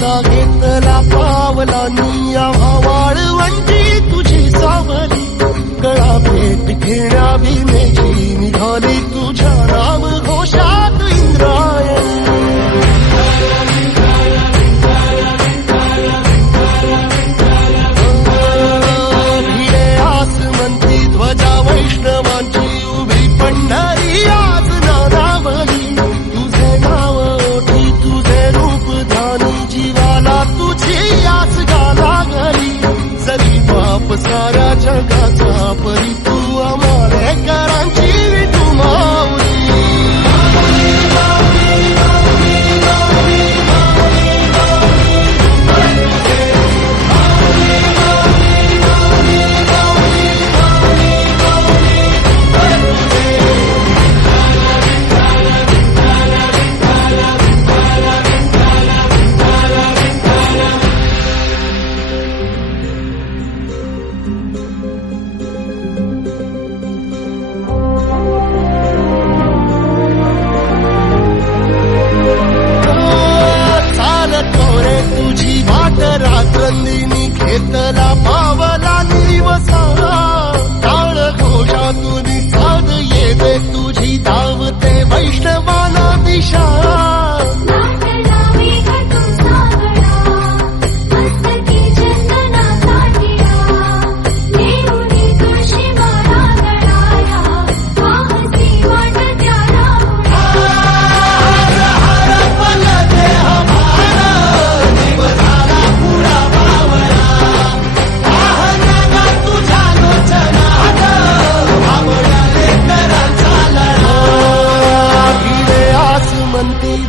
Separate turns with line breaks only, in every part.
घेतला पावलांनी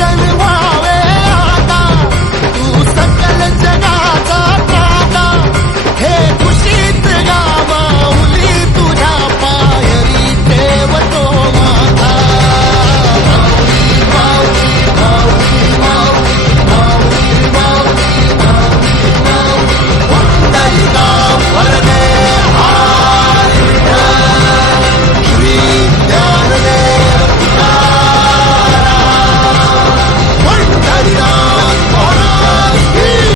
Shine